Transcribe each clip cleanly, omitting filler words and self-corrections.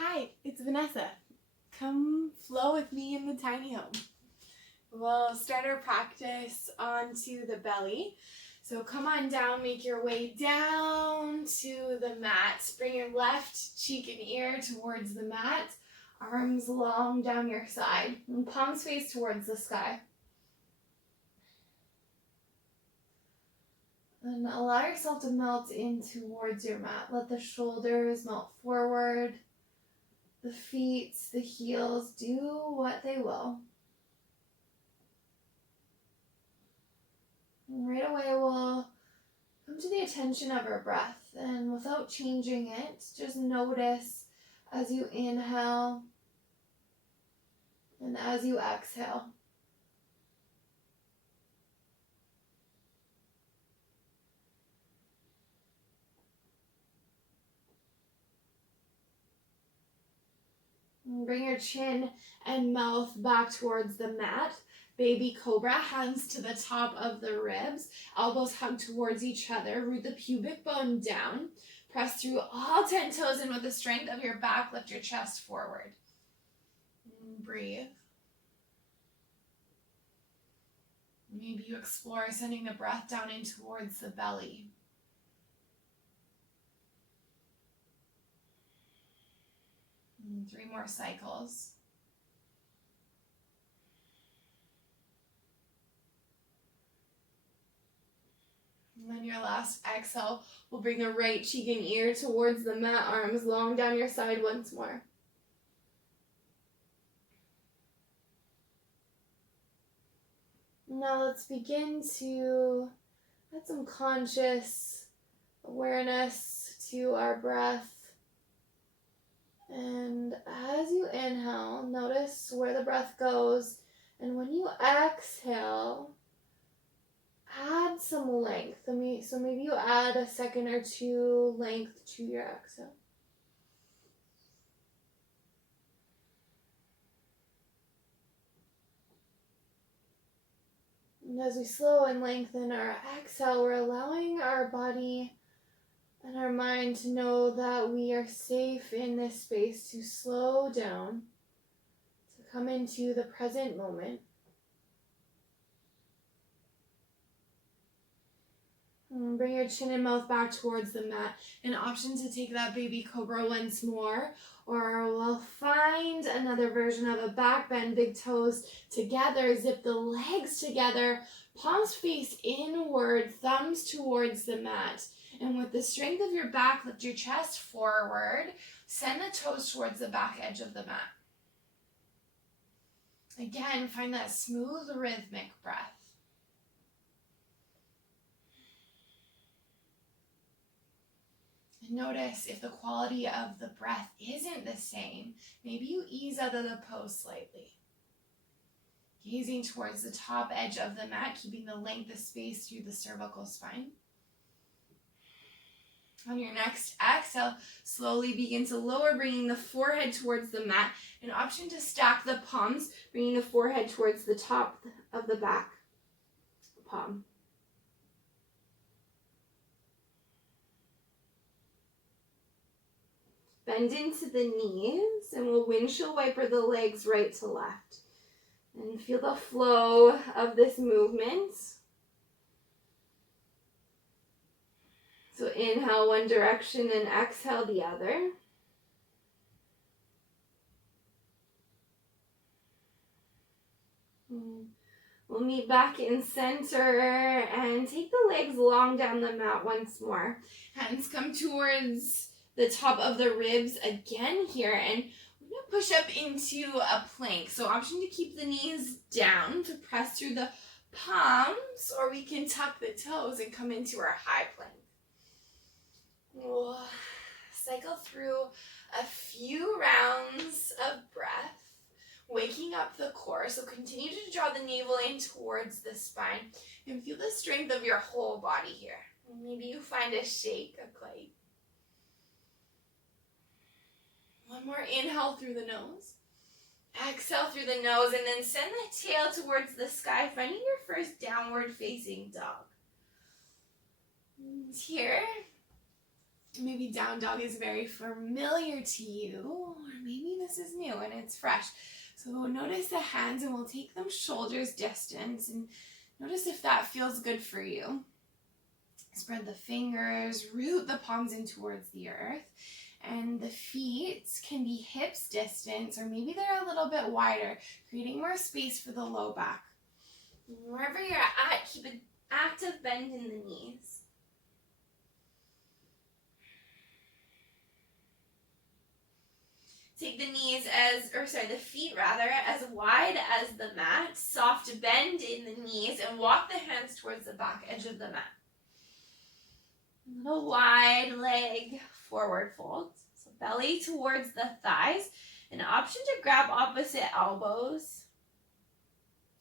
Hi, it's Vanessa. Come flow with me in the tiny home. We'll start our practice onto the belly. So come on down, make your way down to the mat. Bring your left cheek and ear towards the mat. Arms long down your side. And palms face towards the sky. And allow yourself to melt in towards your mat. Let the shoulders melt forward. The feet, the heels, do what they will. And right away we'll come to the attention of our breath, and without changing it, just notice as you inhale and as you exhale. And bring your chin and mouth back towards the mat. Baby cobra, hands to the top of the ribs, elbows hug towards each other, root the pubic bone down, press through all 10 toes, and with the strength of your back, lift your chest forward. And breathe. Maybe you explore sending the breath down in towards the belly. And 3 more cycles. And then your last exhale will bring the right cheek and ear towards the mat, arms long down your side once more. Now let's begin to add some conscious awareness to our breath. And as you inhale, notice where the breath goes. And when you exhale, add some length. So maybe you add a second or 2 length to your exhale. And as we slow and lengthen our exhale, we're allowing our body and our mind to know that we are safe in this space to slow down, to come into the present moment. And bring your chin and mouth back towards the mat. An option to take that baby cobra once more, or we'll find another version of a back bend, big toes together, zip the legs together, palms face inward, thumbs towards the mat. And with the strength of your back, lift your chest forward, send the toes towards the back edge of the mat. Again, find that smooth, rhythmic breath. And notice if the quality of the breath isn't the same, maybe you ease out of the pose slightly. Gazing towards the top edge of the mat, keeping the length of space through the cervical spine. On your next exhale, slowly begin to lower, bringing the forehead towards the mat. An option to stack the palms, bringing the forehead towards the top of the back palm. Bend into the knees, and we'll windshield wiper the legs right to left. And feel the flow of this movement. So inhale one direction and exhale the other. We'll meet back in center and take the legs long down the mat once more. Hands come towards the top of the ribs again here, and we're going to push up into a plank. So option to keep the knees down to press through the palms, or we can tuck the toes and come into our high plank. We'll cycle through a few rounds of breath, waking up the core. So continue to draw the navel in towards the spine and feel the strength of your whole body here. Maybe you find a shake, a clay. One more inhale through the nose. Exhale through the nose, and then send the tail towards the sky, finding your first downward facing dog. And here, Maybe down dog is very familiar to you, or maybe this is new and it's fresh. So notice the hands, and we'll take them shoulders distance, and notice if that feels good for you. Spread the fingers, root the palms in towards the earth, and the feet can be hips distance, or maybe they're a little bit wider, creating more space for the low back. Wherever you're at, keep an active bend in the knees. Take the feet as wide as the mat. Soft bend in the knees and walk the hands towards the back edge of the mat. Little wide leg forward fold. So belly towards the thighs. An option to grab opposite elbows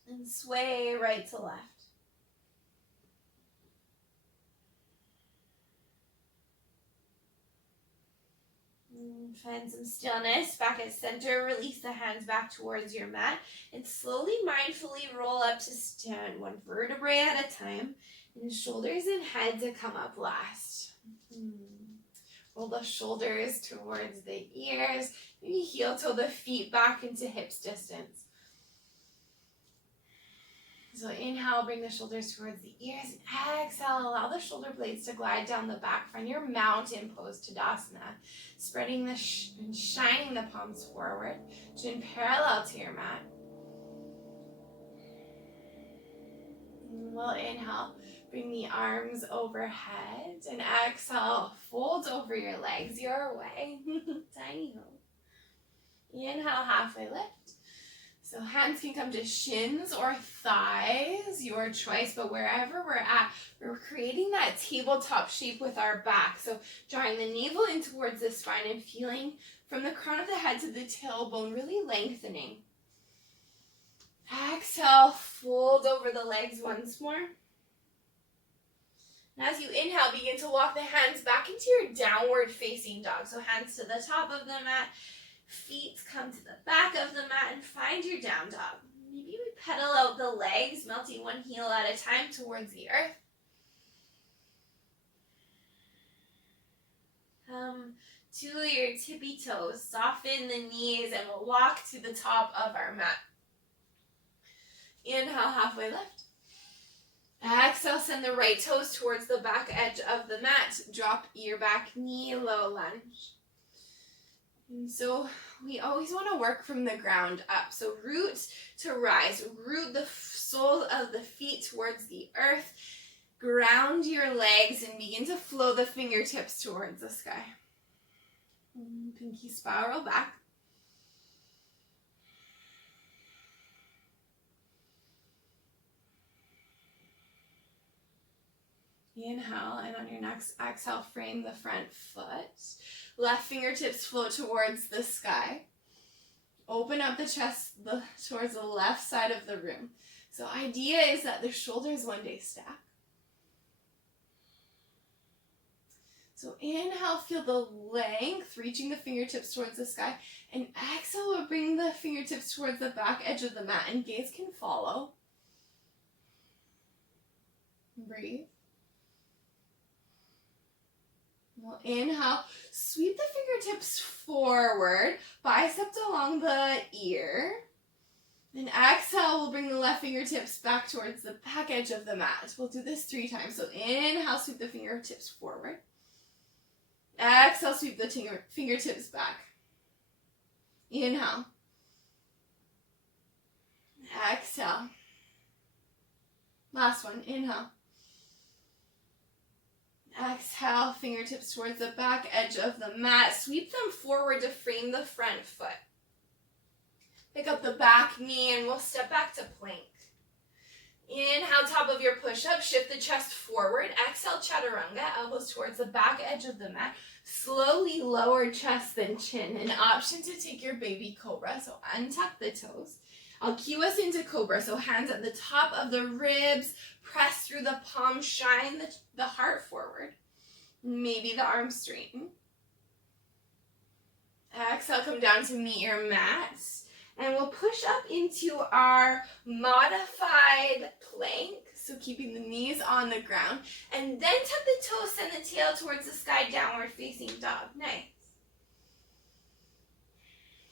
and sway right to left. Find some stillness back at center. Release the hands back towards your mat and slowly, mindfully roll up to stand, one vertebrae at a time, and shoulders and head to come up last. Roll the shoulders towards the ears. Maybe heel toe the feet back into hips distance. So inhale, bring the shoulders towards the ears, and exhale, allow the shoulder blades to glide down the back. Find your mountain pose, Tadasana, spreading and shining the palms forward, chin parallel to your mat. And we'll inhale, bring the arms overhead, and exhale, fold over your legs your way. Tiny home. Inhale, halfway lift. So hands can come to shins or thighs, your choice, but wherever we're at, we're creating that tabletop shape with our back. So drawing the navel in towards the spine and feeling from the crown of the head to the tailbone, really lengthening. Exhale, fold over the legs once more. And as you inhale, begin to walk the hands back into your downward facing dog. So hands to the top of the mat. Feet come to the back of the mat and find your down dog. Maybe we pedal out the legs, melting one heel at a time towards the earth. Come to your tippy toes, soften the knees, and we'll walk to the top of our mat. Inhale, halfway lift. Exhale, send the right toes towards the back edge of the mat. Drop your back knee, low lunge. And so we always want to work from the ground up. So root to rise. Root the sole of the feet towards the earth. Ground your legs and begin to flow the fingertips towards the sky. Pinky spiral back. Inhale, and on your next exhale, frame the front foot. Left fingertips float towards the sky. Open up the chest towards the left side of the room. So idea is that the shoulders one day stack. So inhale, feel the length, reaching the fingertips towards the sky. And exhale, we'll bring the fingertips towards the back edge of the mat, and gaze can follow. Breathe. We'll inhale, sweep the fingertips forward, biceps along the ear. Then exhale, we'll bring the left fingertips back towards the back edge of the mat. We'll do this 3 times. So inhale, sweep the fingertips forward. Exhale, sweep the fingertips back. Inhale. Exhale. Last one, inhale. Exhale, fingertips towards the back edge of the mat. Sweep them forward to frame the front foot. Pick up the back knee and we'll step back to plank. Inhale, top of your push-up, shift the chest forward. Exhale, chaturanga, elbows towards the back edge of the mat. Slowly lower chest then chin. An option to take your baby cobra, so untuck the toes. I'll cue us into cobra, so hands at the top of the ribs, press through the palms, shine the heart forward. Maybe the arms straighten. Exhale, come down to meet your mat. And we'll push up into our modified plank. So keeping the knees on the ground. And then tuck the toes, send the tail towards the sky, downward facing dog. Nice.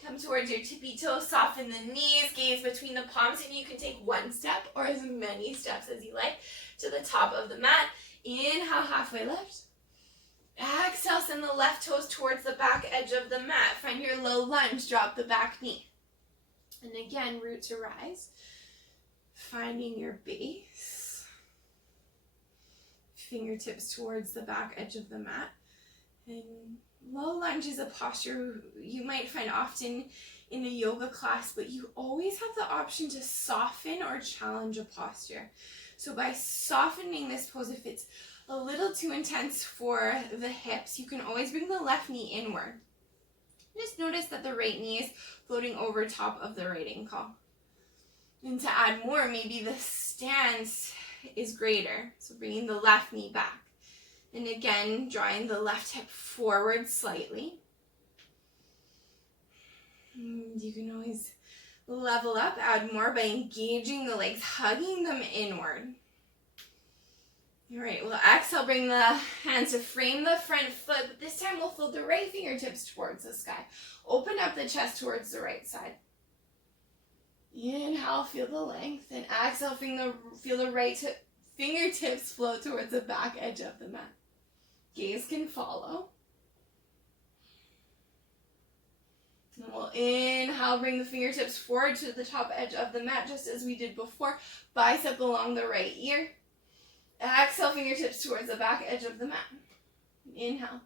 Come towards your tippy toes, soften the knees, gaze between the palms, and you can take one step or as many steps as you like to the top of the mat. Inhale, halfway lift. Exhale, send the left toes towards the back edge of the mat. Find your low lunge, drop the back knee. And again, root to rise. Finding your base. Fingertips towards the back edge of the mat. And low lunge is a posture you might find often in a yoga class, but you always have the option to soften or challenge a posture. So by softening this pose, if it's a little too intense for the hips, you can always bring the left knee inward. Just notice that the right knee is floating over top of the right ankle. And to add more, maybe the stance is greater. So bringing the left knee back. And again, drawing the left hip forward slightly. And you can always level up, add more by engaging the legs, hugging them inward. All right, we'll exhale, bring the hands to frame the front foot, but this time we'll float the right fingertips towards the sky. Open up the chest towards the right side. Inhale, feel the length, and exhale, feel the right fingertips float towards the back edge of the mat. Gaze can follow. And we'll inhale, bring the fingertips forward to the top edge of the mat, just as we did before. Bicep along the right ear. Exhale, fingertips towards the back edge of the mat. Inhale.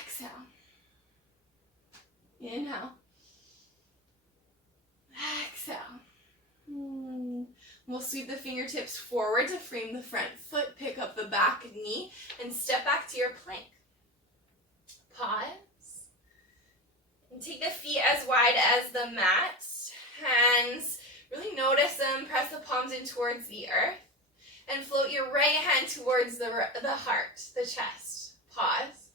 Exhale. Inhale. Exhale. We'll sweep the fingertips forward to frame the front foot, pick up the back knee, and step back to your plank. Pause. And take the feet as wide as the mat. Hands, really notice them, press the palms in towards the earth, and float your right hand towards the heart, the chest. Pause.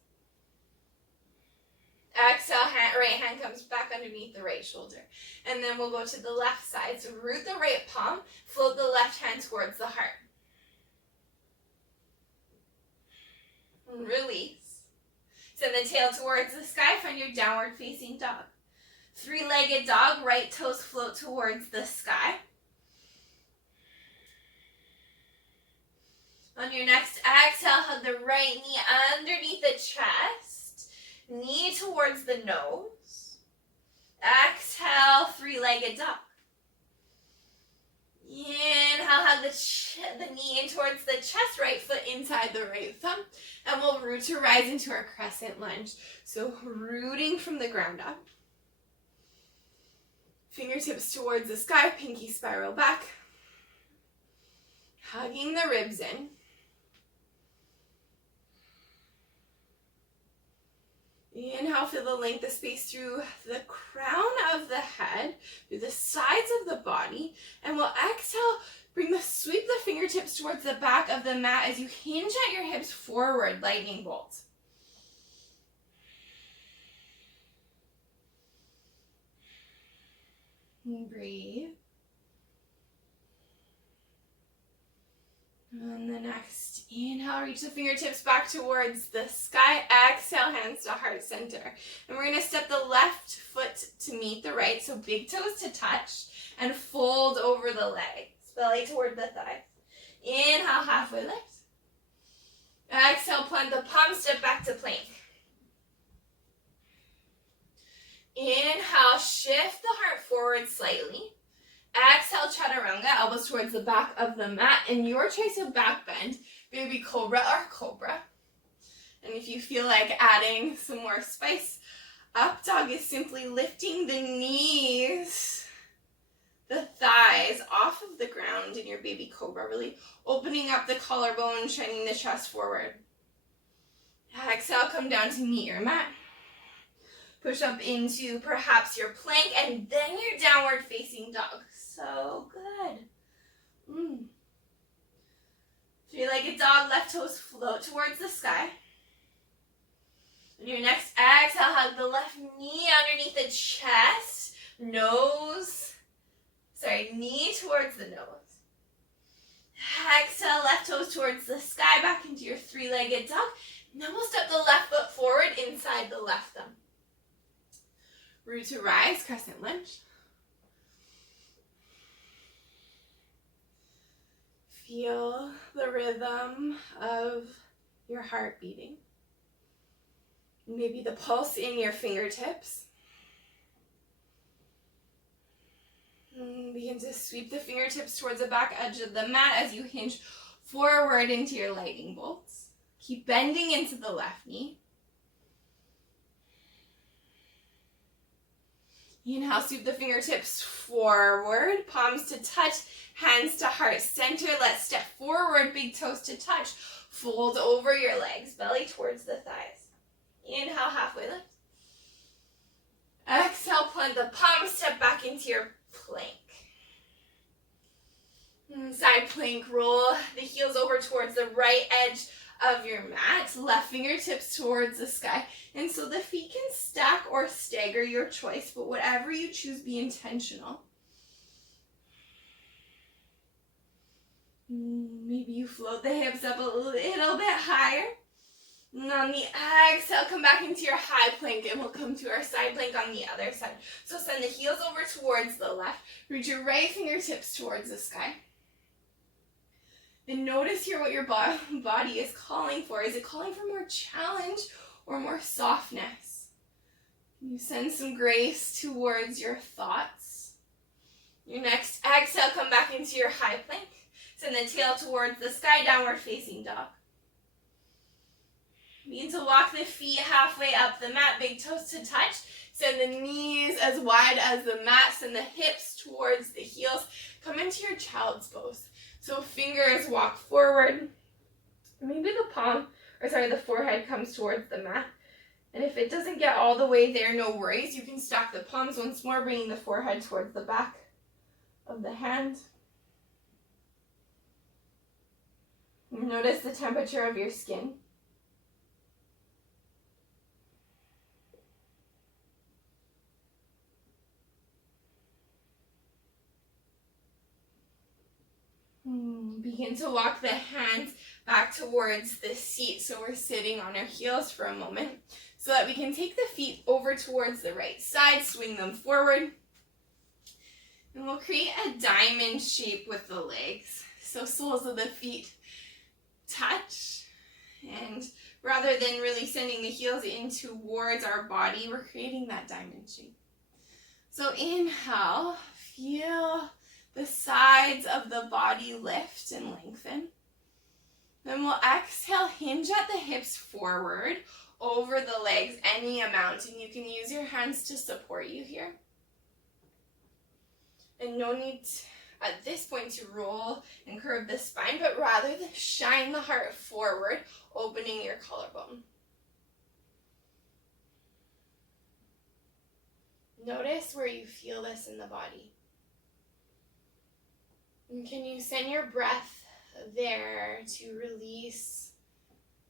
Exhale, right hand comes back underneath the right shoulder. And then we'll go to the left side. So root the right palm, float the left hand towards the heart. And release. Send the tail towards the sky, find your downward facing dog. Three-legged dog, right toes float towards the sky. On your next exhale, hug the right knee underneath the chest. Knee towards the nose. Exhale, three-legged dog. Inhale, hug the knee in towards the chest, right foot inside the right thumb. And we'll root to rise into our crescent lunge. So rooting from the ground up. Fingertips towards the sky, pinky spiral back. Hugging the ribs in. Inhale, feel the length of space through the crown of the head, through the sides of the body. And we'll exhale, sweep the fingertips towards the back of the mat as you hinge at your hips forward, lightning bolt. And breathe. And the next inhale, reach the fingertips back towards the sky. Exhale, hands to heart center. And we're going to step the left foot to meet the right, so big toes to touch, and fold over the legs, belly toward the thighs. Inhale, halfway lift. Exhale, plant the palms, step back to plank. Inhale, shift the heart forward slightly. Exhale, chaturanga, elbows towards the back of the mat, and your choice of back bend, baby cobra or cobra. And if you feel like adding some more spice, up dog is simply lifting the knees, the thighs off of the ground in your baby cobra, really opening up the collarbone, shining the chest forward. Exhale, come down to meet your mat. Push up into perhaps your plank and then your downward facing dog. So good. Three-legged dog, left toes float towards the sky. On your next exhale, hug the left knee underneath the chest. Knee towards the nose. Exhale, left toes towards the sky, back into your three-legged dog. And then we'll step the left foot forward inside the left thumb. Root to rise, crescent lunge. Feel the rhythm of your heart beating. Maybe the pulse in your fingertips. Begin to sweep the fingertips towards the back edge of the mat as you hinge forward into your lightning bolts. Keep bending into the left knee. Inhale, sweep the fingertips forward, palms to touch, hands to heart center. Let's step forward, big toes to touch. Fold over your legs, belly towards the thighs. Inhale, halfway lift. Exhale, plant the palms, step back into your plank. Side plank, roll the heels over towards the right edge of your mat, left fingertips towards the sky. And so the feet can stack or stagger, your choice, but whatever you choose, be intentional. Maybe you float the hips up a little bit higher. And on the exhale, come back into your high plank, and we'll come to our side plank on the other side. So send the heels over towards the left. Reach your right fingertips towards the sky. And notice here what your body is calling for. Is it calling for more challenge or more softness? You send some grace towards your thoughts. Your next exhale, come back into your high plank. Send the tail towards the sky, downward facing dog. Begin to walk the feet halfway up the mat, big toes to touch. Send the knees as wide as the mat. Send the hips towards the heels. Come into your child's pose. So fingers walk forward. Maybe the forehead comes towards the mat. And if it doesn't get all the way there, no worries. You can stack the palms once more, bringing the forehead towards the back of the hand. Notice the temperature of your skin. Begin to walk the hands back towards the seat. So we're sitting on our heels for a moment so that we can take the feet over towards the right side, swing them forward. And we'll create a diamond shape with the legs. So soles of the feet touch. And rather than really sending the heels in towards our body, we're creating that diamond shape. So inhale, feel the sides of the body lift and lengthen. Then we'll exhale, hinge at the hips forward, over the legs any amount, and you can use your hands to support you here. And no need at this point to roll and curve the spine, but rather shine the heart forward, opening your collarbone. Notice where you feel this in the body. And can you send your breath there to release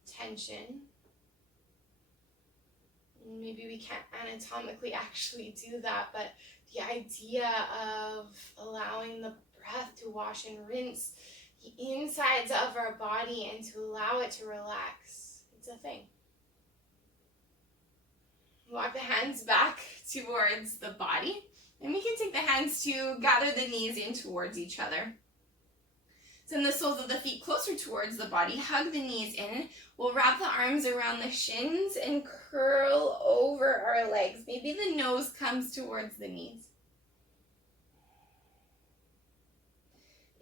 tension? Maybe we can't anatomically actually do that, but the idea of allowing the breath to wash and rinse the insides of our body and to allow it to relax, it's a thing. Walk the hands back towards the body. And we can take the hands to gather the knees in towards each other. Send the soles of the feet closer towards the body. Hug the knees in. We'll wrap the arms around the shins and curl over our legs. Maybe the nose comes towards the knees.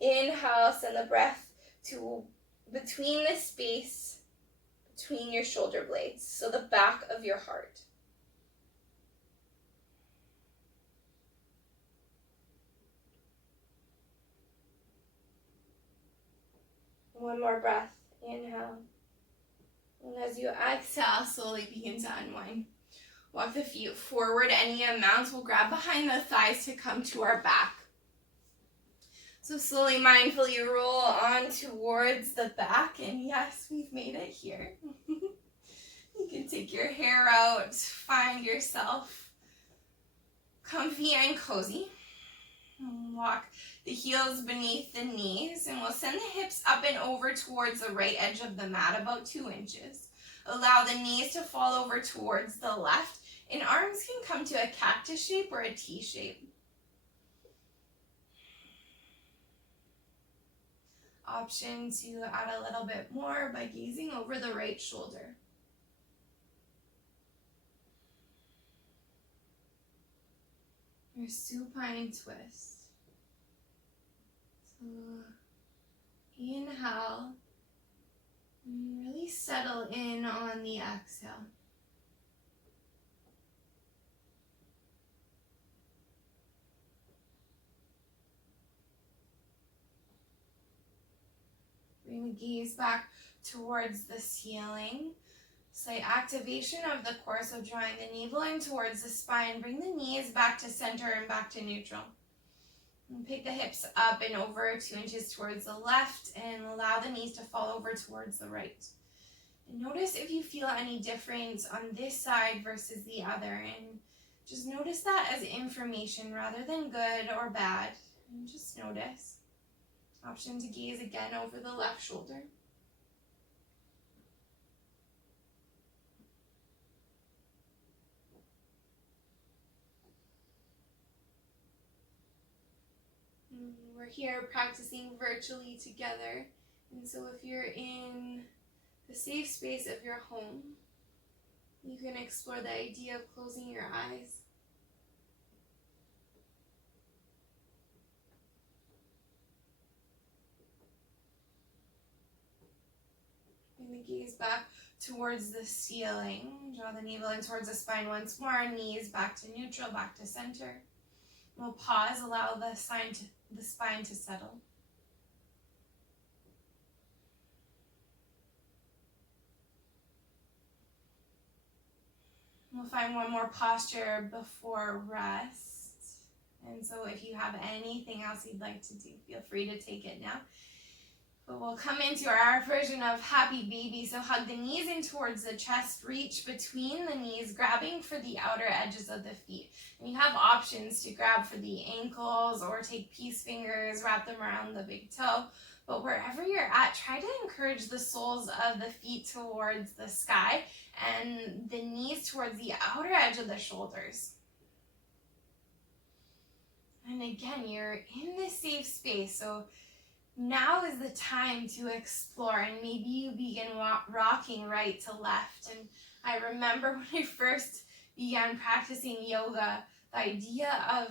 Inhale, send the breath to between the space between your shoulder blades, so the back of your heart. One more breath. Inhale. And as you exhale, slowly begin to unwind. Walk the feet forward any amount. We'll grab behind the thighs to come to our back. So slowly, mindfully roll on towards the back. And yes, we've made it here. You can take your hair out. Find yourself comfy and cozy. Walk the heels beneath the knees, and we'll send the hips up and over towards the right edge of the mat, about 2 inches. Allow the knees to fall over towards the left, and arms can come to a cactus shape or a T shape. Option to add a little bit more by gazing over the right shoulder. Your supine twist. So inhale and really settle in on the exhale. Bring the gaze back towards the ceiling. Slight activation of the core, so drawing the navel in towards the spine. Bring the knees back to center and back to neutral. And pick the hips up and over 2 inches towards the left, and allow the knees to fall over towards the right. And notice if you feel any difference on this side versus the other, and just notice that as information rather than good or bad. And just notice. Option to gaze again over the left shoulder. We're here practicing virtually together, and so if you're in the safe space of your home, you can explore the idea of closing your eyes. Bring the gaze back towards the ceiling. Draw the navel in towards the spine once more. Knees back to neutral, back to center. We'll pause, allow the spine to settle. We'll find one more posture before rest. And so if you have anything else you'd like to do, feel free to take it now. But we'll come into our version of happy baby. So hug the knees in towards the chest, reach between the knees, grabbing for the outer edges of the feet. And you have options to grab for the ankles or take peace fingers, wrap them around the big toe. But wherever you're at, try to encourage the soles of the feet towards the sky and the knees towards the outer edge of the shoulders. And again, you're in this safe space, so now is the time to explore, and maybe you begin rocking right to left. And I remember when I first began practicing yoga, the idea of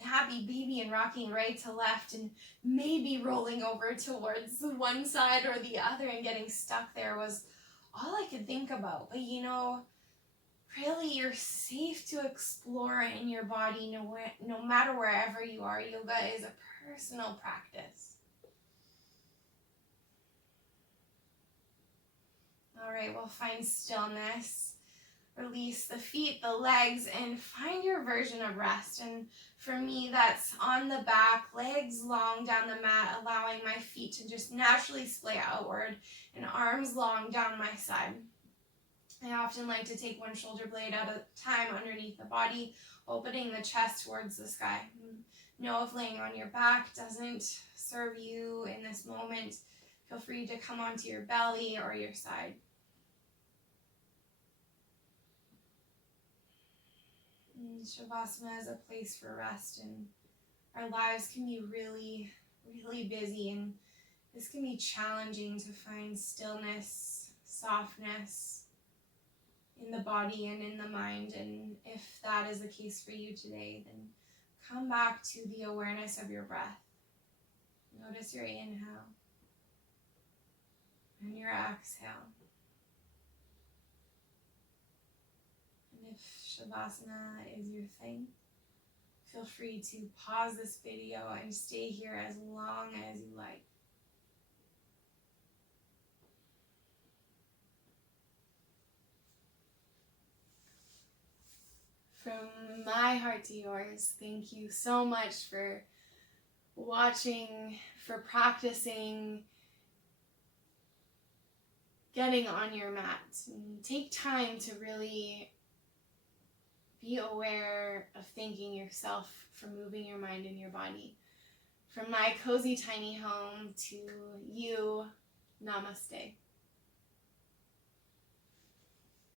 happy baby and rocking right to left and maybe rolling over towards one side or the other and getting stuck there was all I could think about. But you know, really you're safe to explore in your body no matter wherever you are. Yoga is a personal practice. All right, we'll find stillness. Release the feet, the legs, and find your version of rest. And for me, that's on the back, legs long down the mat, allowing my feet to just naturally splay outward, and arms long down my side. I often like to take one shoulder blade at a time underneath the body, opening the chest towards the sky. Know if laying on your back doesn't serve you in this moment, feel free to come onto your belly or your side. Shavasana is a place for rest, and our lives can be really, really busy, and this can be challenging to find stillness, softness in the body and in the mind. And if that is the case for you today, then come back to the awareness of your breath. Notice your inhale and your exhale. If Shavasana is your thing, feel free to pause this video and stay here as long as you like. From my heart to yours, thank you so much for watching, for practicing, getting on your mat. And take time to really be aware of thanking yourself for moving your mind and your body. From my cozy tiny home to you, namaste.